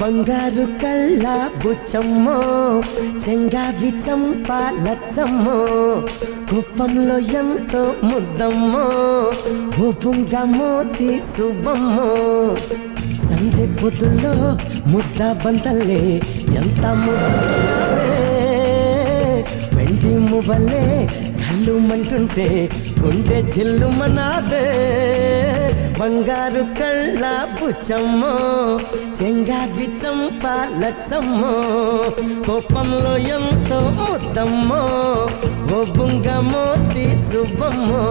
బంగారు కళ్ళ బుచ్చమ్మో చెంగావి చంపాలచ్చమ్మో కుప్పంలో ఎంతో ముద్దమ్మో ఊపుంగా మోతి శుభమ్మో సందె పొద్దుల్లో ముద్ద బంతల్లే ఎంత ముద్దే వెండి మువ్వలే కళ్ళు మంటుంటే గుండె చిల్లు మనాదే బంగారు కళ్ళ బుచ్చమ్మో చెంగావి చంపాలచ్చమ్మో కోపంలో ఎంతో ముద్దమ్మో ఓ బుంగ మోతి శుభమ్మో